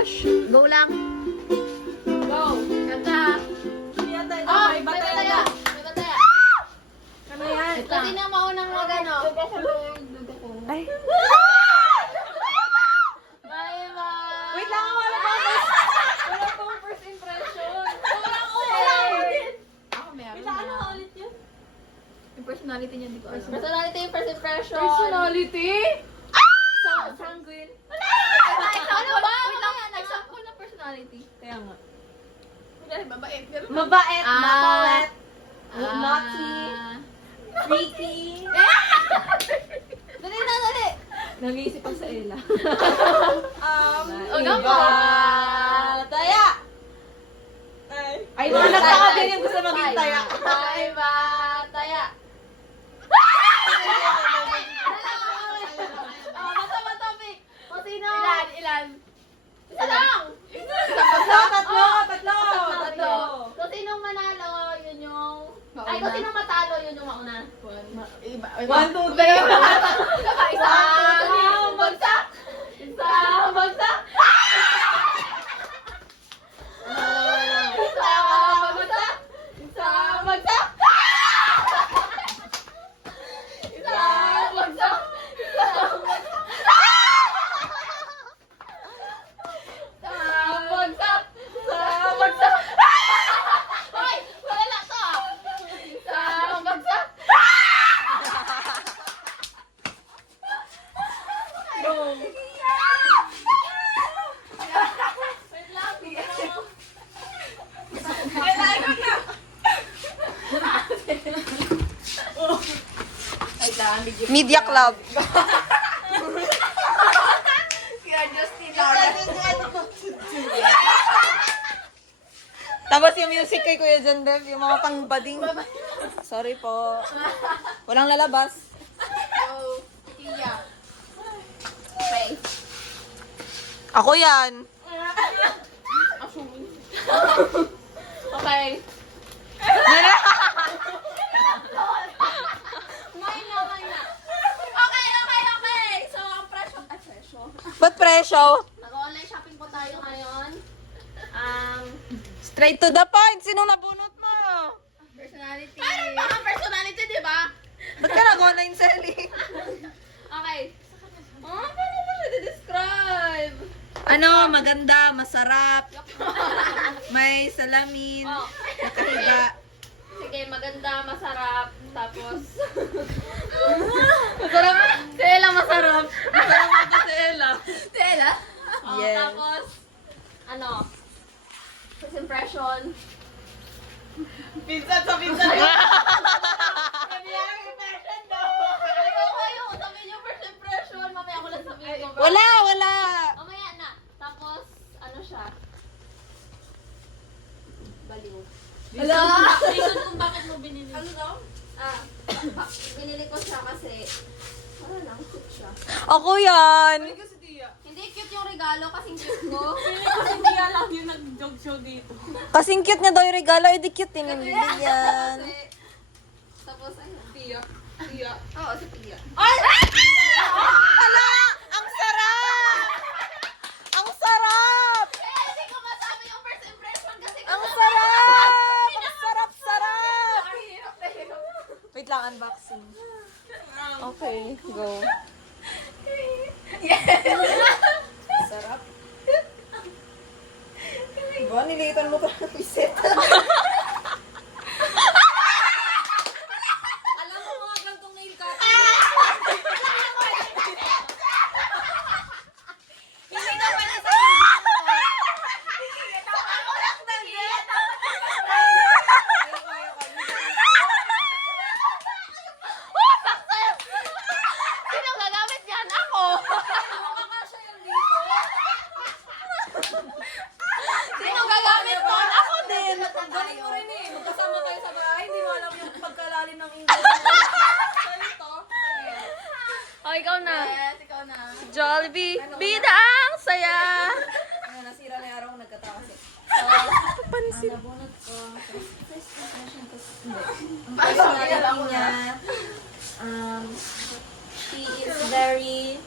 Josh. Go lang. Go! Kanta. May bataya! May bataya! Ano yan? Kasi na maunang magano. Ay. Bye-bye! Wait lang, wala pa. Wala pang first impression. Ako meron Wait lang, ano na. ulit yun? Yung personality niya, hindi ko alam. Personality yung first impression. Personality? Sanguine. Ano ba? Wait lang, example ng personality. Kaya nga. Mabait. Mabait, Ah. makulit, Ah. naughty, freaky. Dali na, dali! Nag-iisip ako sa Ella. Huwag kang Taya! Ay, mga nagtaka din yung gusto maging taya. Bye-bye! Taya! Basta, Vic. Kung sino? Ilan? Isa lang! Tatlo. Tatlo. Kung sinong manalo, yun yung... Ay, kung sinong matalo, yun yung mauna. 1, 2, 3. Isang bagsak! Isang bagsak! Isang bagsak! Isang bagsak! Isang bagsak! Isang bagsak! Isang bagsak! Hoy! Wala to! Isang bagsak! Wait lang, bigyan mo. Media Club. Tapos yung music kay Kuya John Dev, yung mga pang-bading. Sorry po. Walang lalabas. Go, Tia. Okay. Ako yan. Okay. Mine na. Okay. So, ang presyo. Ba't presyo? Nag-online shopping po tayo ngayon. Straight to the point. Sinong nabunot mo? Personality. Ano ba ang personality, di ba? Ba't ka nag-online selling? Okay. Paano mo siya describe? Ano, maganda, masarap, may salamin, Oh. nakahiga. Sige, maganda, masarap, tapos... masarap? Si Ella masarap. Masarap ako si Ella. Si Ella? Oh, Yes. Tapos, ano? First impression. Pinsan sa pinsan. Ayaw kayo, sabihin yung first impression. Mamaya ko lang sabihin ko. Wala. Mamaya na. Tapos, ano siya? Baliw. Hello? Reason kung bakit mo binili. Ano daw? Binili ko siya kasi, wala lang, cute siya. Ako yan. Hindi cute yung regalo kasing cute ko. Hindi lang yung nag-dog show dito. Kasing cute niya daw yung regalo, edi cute din yung bibigyan. Tapos, ayun. Tia. Oo, si Tia. Hala! Ang sarap! Ang sarap! Hindi ko masabi yung first impression kasi Ang sarap! Ang sarap! Wait lang, unboxing. Okay, go. Sarap. Ba, nilitan mo pa ng pisit. Alam mo mga gantong nail cut. Hindi ka pala sa sino gagamit yan? Ako! Sino gagamit mo? Ako din! Galing mo rin eh. Magkasama kayo sa bahay. Hindi mo alam yung pagkalalim ng English. Ito. Oh, ikaw na. Yes, ikaw na. Jollibee, bida ang saya! Ano, nasira na yung araw ko nagkatawa kasi. Pansin. Nabunot ko. First impression ko. Hindi. Personality niya. She is very...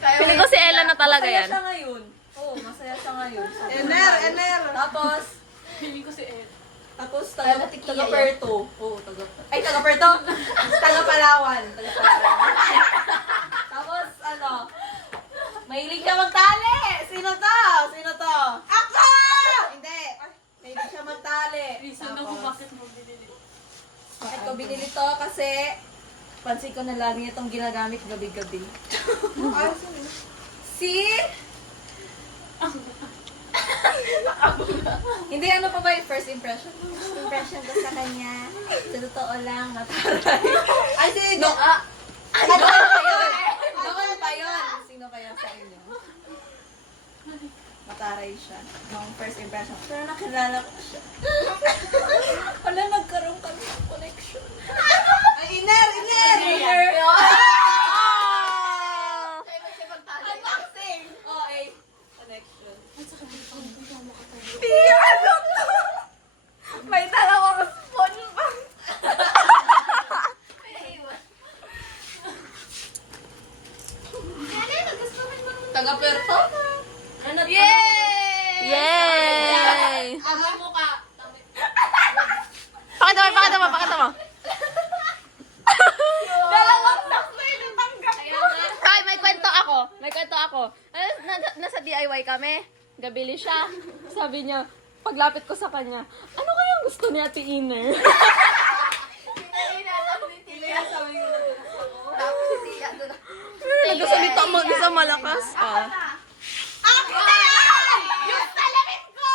Pili ko si Ella na talaga Masaya yan. siya ngayon. Oo, masaya siya ngayon. Ener. Tapos, Pili ko si Ella. tapos Taga taga Tequila Puerto. Oo, taga Puerto. Taga Palawan. Tapos, mahilig siya magtali. Sino to? Ako! Hindi. Mahilig siya magtali. Reason na kung bakit mo binili. Bakit ko binili to? Kasi, pansin ko na lagi niya itong ginagamit gabi-gabi. Si? Hindi, ano pa ba yung first impression? First impression ko sa kanya, sa totoo lang, Ay, si... No, Noon pa yun. Sino kaya sa inyo? Mataray siya. Nung first impression. Pero nakilala ko na siya. Wala, nagkaroon kami ng connection. Ay, Iner! Unboxing! Oh, ay. Connection. May dalawang spoon pa. Taga Puerto? Ano? Yay! Amoy mukha. Pakita mo. Dalawang sakto yung natanggap ko. Kaya may kwento ako. Nasa DIY kami. Gabili siya. Sabi niya, paglapit ko sa kanya, ano kayang gusto ni Ate Iner? Sabi ko na Tapos si Tia doon. Nagkasalita mo isa malakas. Ako na yan! Yung salamin ko!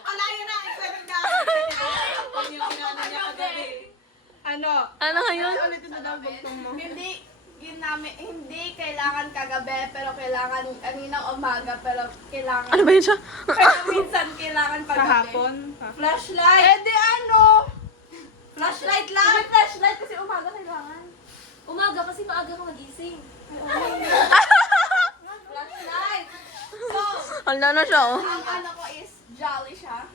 Wala yun na. Excited na. Yun yung inano niya kagabi. Ano? Ano yun? Hindi kailangan kagabi, pero kailangan kaninang umaga, pero kailangan... Ano ba yun siya? Pero minsan kailangan paggabi. Flashlight. Eh di ano? Flashlight lang. May flashlight kasi umaga kailangan. Umaga kasi maaga ka magising. Flashlight. So, Hala na siya, oh. Ang ano ko is jolly siya.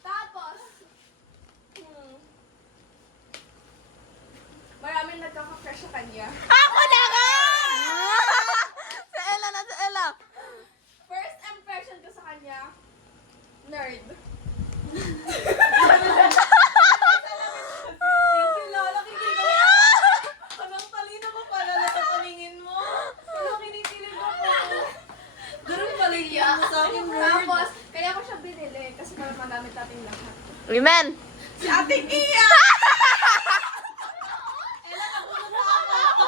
Tapos, maraming nagkaka-crush sa kanya. Ako na nga! Si Ella. First impression ko sa kanya, nerd. kilala, kinikilig. Anong talino mo pala na sa paningin mo? Ano kinikilig ako? Ganun pala yung mo sa akin, nerd. Tapos, kaya ko siya binili kasi para magamit natin lahat. Women! Si Ate Kia! Ella, nabunot na ako.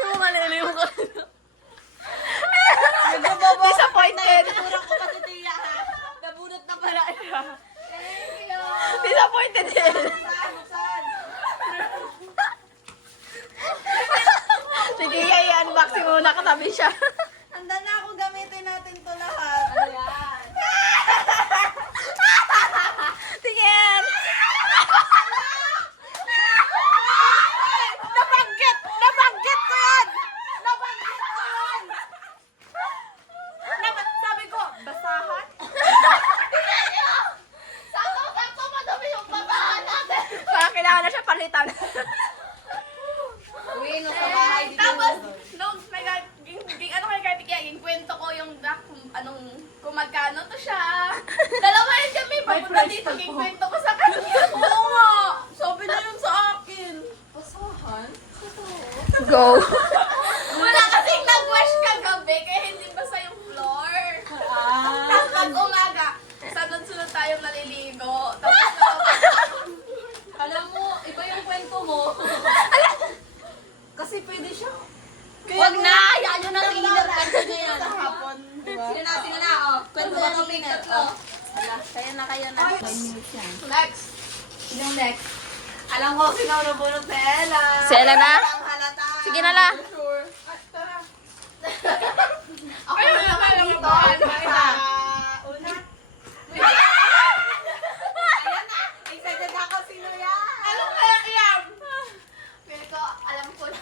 Ano maliliw ko? Disappointed. Turang ko pa si Tia, ha? Nabunot na pala siya. Thank you! Disappointed din. Buksan. Sige, i-unboxing muna katabi siya. Handa na ako, gamitin natin to lahat. Ayan. Tingin! Nabanggit ko yan! Sabi ko, basahan? Sakto madami yung babahan natin! Kaya kailangan na siya palitan. Uwi, no, sa bahay. Di Tapos, ko- nung ano kay Kati Kaya, kwento ko yung kung magkano to siya. Dalawa yun kami, papunta dito, kwento ko sa kanya. Oo nga. Sabi na yun sa akin. Basahan? Go. Wala kasing nag-wash kagabi, kaya hindi basta yung floor. Tapos pag umaga, sunod-sunod tayong naliligo. Tapos Alam mo, iba yung kwento mo. Kasi pwede siya. Wag na! Yan yun na tingin Kwento niya yan. sa hapon. Diba? Sino na, oh. Kwento ba ito, Pink? Tatlo. Kayo na. Next. Yung next. Alam ko, sino ang nabunot na Ella. Si Ella na? Ang halata. Sige na la. Sure. Ako na naman dito. Una. Ayan na. Excited ako. Sino yan? Ano kaya yan? Pero ko, alam ko na.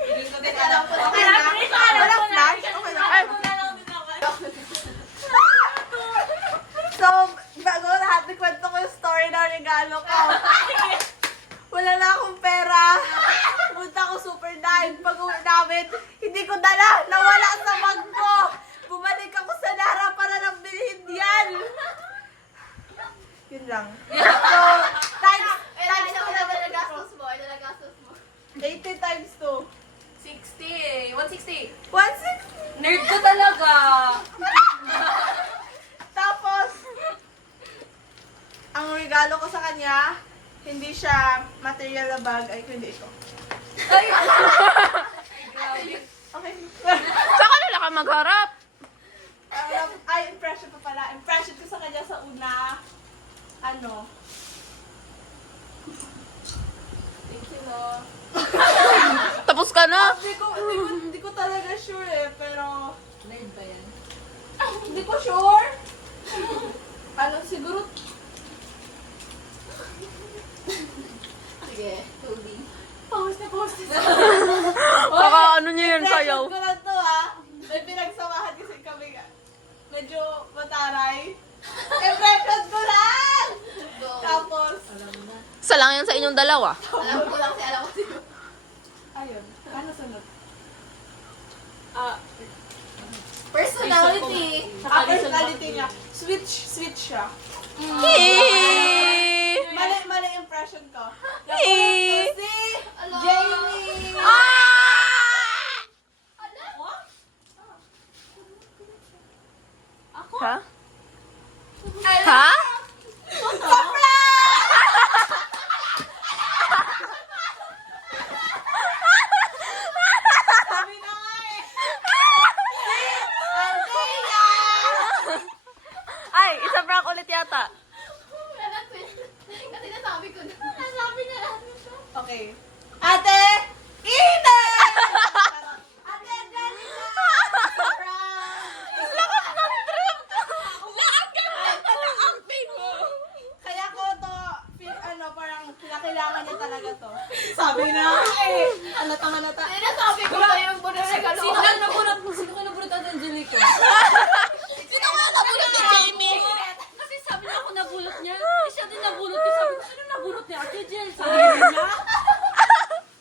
Hindi ko din alam po. Okay Alam na. ko na, alam ko na. Okay na. So, lang. So, times Ilan 2 na naman nagagastos mo? Ilan nagagastos mo? 80 times 2. 60. 160. 160. Nerd ka talaga. Tapos, ang regalo ko sa kanya, hindi siya material na bag, ay kundi ito. Okay. Sa kanila ka magharap. Ay, impression pa pala. Impression ko sa kanya sa una, ano, thank you, no. Tapos ka na. Hindi ko talaga sure eh, pero... Nerd ba yan? Hindi ko sure. Ano, siguro... Sige, tubig. Baka ano niya yan sayaw. Impression ko lang to ah. May pinagsamahan kasi kami medyo mataray. Impression ko lang! Go. Tapos, Isa lang yan sa inyong dalawa. Alam ko lang si alam ko si ayun. Ano sunod? Personality. Personality niya. Switch siya. Mali impression ko. Hey. Si Hello. Jamie! Ha? Ha? Sabi na nga eh. Andrea! Ay, isa prank ulit yata. Kasi nasabi ko na. Nasabi na lang. Okay. Ate! Ina! Ate, Angelica! Lakas ng trip! Kaya ko to, parang kinakailangan niya talaga to. Sabi na nga eh. Halata. Kasi nasabi ko na yung regalo. Sino ka nabunot at Angelica? Sino ka nabulot ni Jamie? Kasi sabi niya ako nabulot niya. Eh, siya din nabulot niya. Sabi ko, sino nabulot ni Ate Jel? Sabi niya.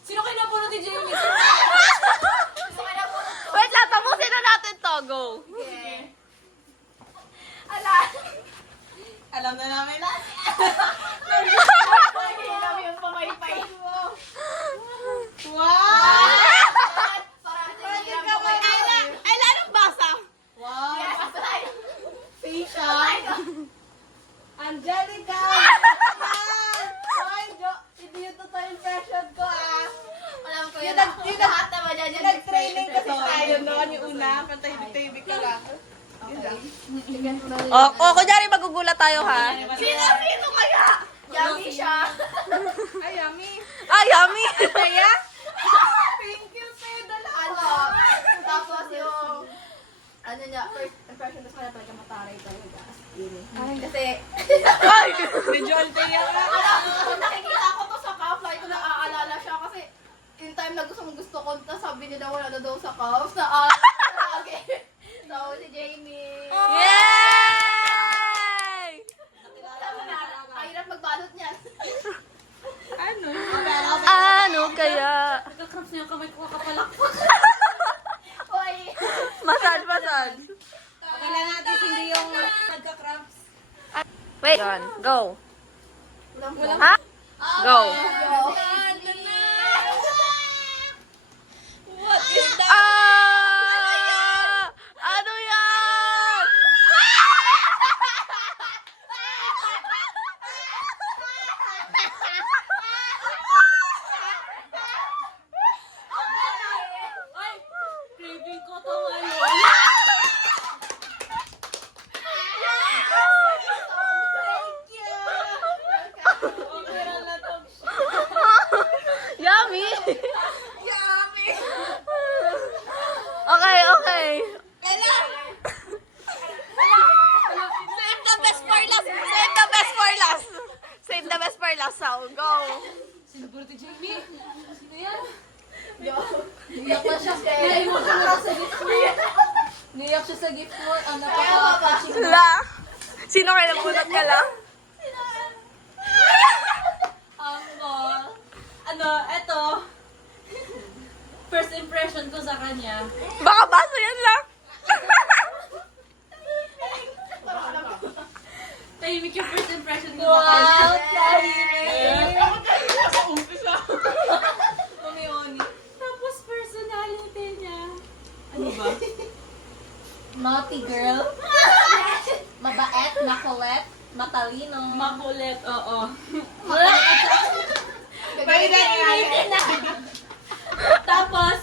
Sino kayo nabulot ni Jamie? Gusto ka nabulot ko. Wait lang, tapusin na natin to. Go. Sige. Ala. Alam na namin lahat. Hilam yung pamaypay. Wow! Parang Parang hilam ikaw ay pamaypay. Ay, lalong basa. Wow! Yes, ay. Fisha! Angelica! Ay, hindi yung totoo impression ko ah. Alam ko yun. Yung Lahat naman yan. Yung Nag-training kasi tayo noon yung una. Pantahimik ka lang. Yun lang. Kunyari magugulat tayo ha. Sino kaya? Yummy siya. Ay, yummy. Ah, yummy. Kaya? Thank you, Seda. Ano? Tapos yung ano niya, first impression ko sa kanya talaga mataray talaga. Kasi, Ay. Medyo alteya ka. kung nakikita ko to sa cup, like ko naaalala siya kasi in time na gusto ko, tapos sabi niya daw wala na daw sa cups, lagi. So, si Jamie. Yay! Alam mo na, ang hirap magbalot niyan. Ano? Ano kaya? Nagka-cramps na yung kamay ko kakapalakpak. Hoy! Massage. Okay lang natin hindi yung nagka-cramps. Wait, yun. Go. Walang Ha? Go. What is that? Ano yan? Ay, craving ko to ngayon. Thank you! Viral na to. Yummy. Yummy! Okay. Save the best for last. So, go. Sino ba ito, Jamie? Sino yan? Iyak na siya. Naiyak siya sa gift mo. Naiyak siya sa gift mo. Ang napaka-touching. La. Sino kayo nabunot ka lang? Eto. First impression ko sa kanya. Baka baso yan lang. Tahimik yung first impression expression ko Wow, tahimik. Sa umpisa. Mami Oni. Tapos personality niya. Ano ba? Naughty girl. Mabait, makulit, matalino. Makulit, oo. Tapos,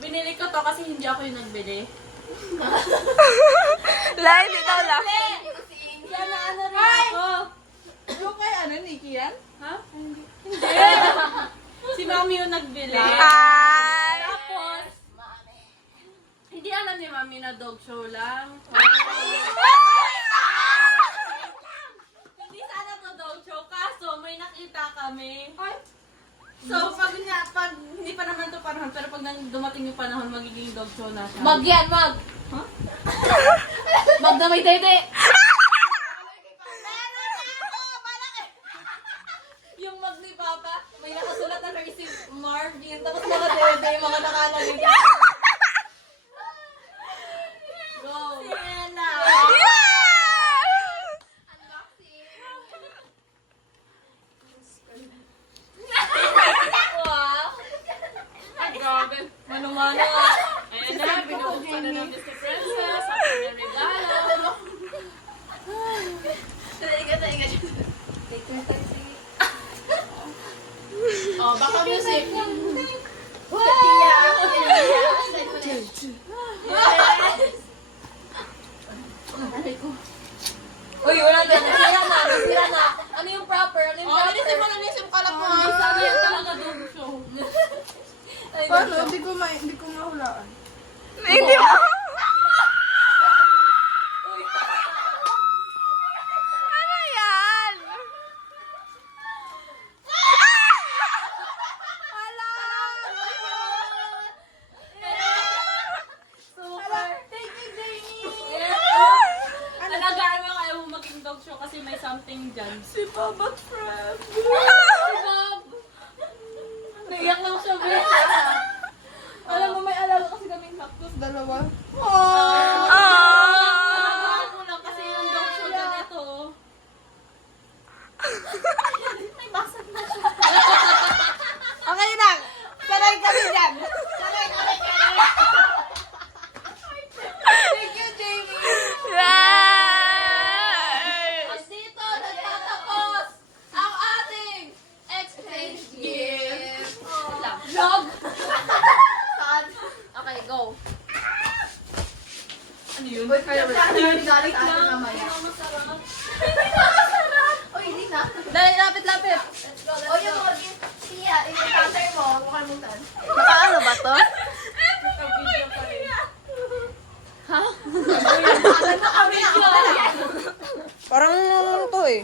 binili ko to kasi hindi ako yung nagbili. Lai, ikaw lang. Kaya na ano rin ako. Yung kay ano, Nikki yan? Ha? Hindi. Si Mami yung nagbili. Ay! Tapos, hindi alam ni Mami na dog show lang. Hindi sana to dog show, kaso may nakita kami. So, pag hindi pa naman to panahon, pero pag dumating yung panahon, magiging dog show na siya. Mag yan, mag. Huh? Mag na may dede. Yung mag ni Papa, may nakasulat na si Marvin, tapos mga dede, mga nakalagay. Go. Sienna! Wow. Ay, grabe. Mano-mano. Ayan na, binubuksan na ng Disney Princess. Ang kanyang regalo. Oh, baka music. Uy, wala na. Nasira na. Ano yung proper? Ano yung Oh, proper? nanisip ko lang po. Sabi yan talaga dog show. Ay, Paano? Hindi ko mahulaan. Hindi mo. Ano yan? Super. Thank you, Jamie. Alagaan mo kayo mo maging dog show kasi may something dyan. Si Babat Friend. Si Bob! Naiyak lang siya, be. Alam mo, may alaga kasi kaming cactus. Dalawa. Alagaan mo lang kasi yung dog show dyan ito. Okay lang. Sanay kami dyan. Thank you, Jamie. Yay! At dito, nagtatapos ang ating exchange gift. Vlog. Okay, go. Ano yun? Uy, kaya wala. Galing sa atin mamaya. Uy, hindi na. Dali, lapit. Let's go, O yung mga siya, yung tatay mo, huwag mo kalimutan. Nakaano ba to? Naka-video pa rin. Parang to eh.